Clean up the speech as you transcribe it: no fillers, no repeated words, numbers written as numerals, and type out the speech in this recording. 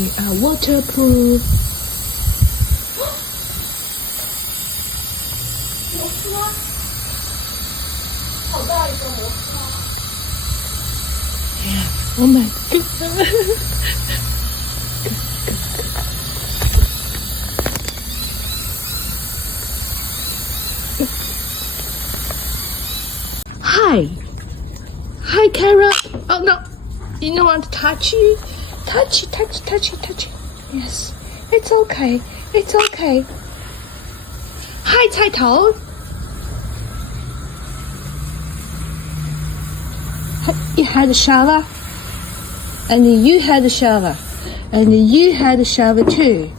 We are waterproof. 螺丝吗？好大一个螺丝吗？ Yeah. Oh my goodness. Hi. Hi, Kara. Oh, no. You don't want to touch you? Touch it, touch it, touch it, touch it. Yes. It's okay. It's okay. Hi, 菜头. You had a shower. And you had a shower. And you had a shower too.